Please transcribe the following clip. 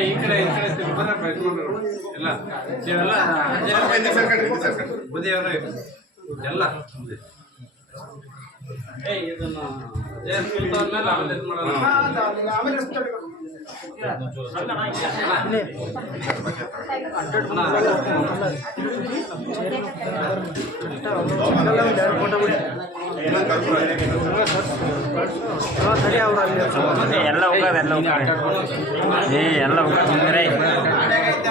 ಈ ಕಡೆ ಈ ಕಡೆ. ಎಲ್ಲ. ಬುದಿಯವರು ಎಲ್ಲ ಏ ಇದನ್ನ ಆಮೇಲೆ ಮಾಡೋಣ ಎಲ್ಲ ಹೋಗೋದು ಎಲ್ಲ ಹೋಗೋದು ಏ ಎಲ್ಲ ಹೋಗೋದು